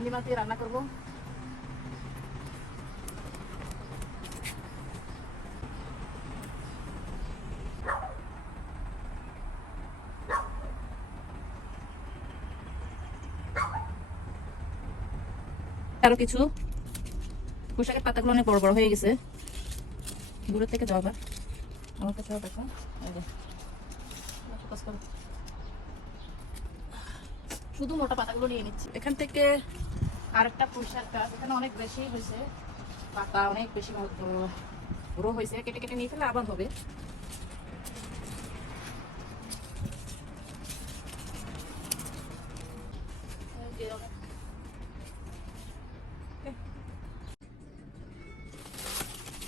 চিংড়ি মাছ দিয়ে রান্না করব। আরো কিছু পোশাকের পাতাগুলো অনেক বড় বড় হয়ে গেছে, দূরের থেকে যাও আবার আমার কাছে দেখো। শুধু মোটা পাতাগুলো নিয়ে নিচ্ছি এখান থেকে। আরেকটা পোশাক গাছ এখানে অনেক বেশি হয়েছে, পাতা অনেক বেশি বড় হয়েছে, কেটে কেটে নিয়ে ফেলে আবার হবে।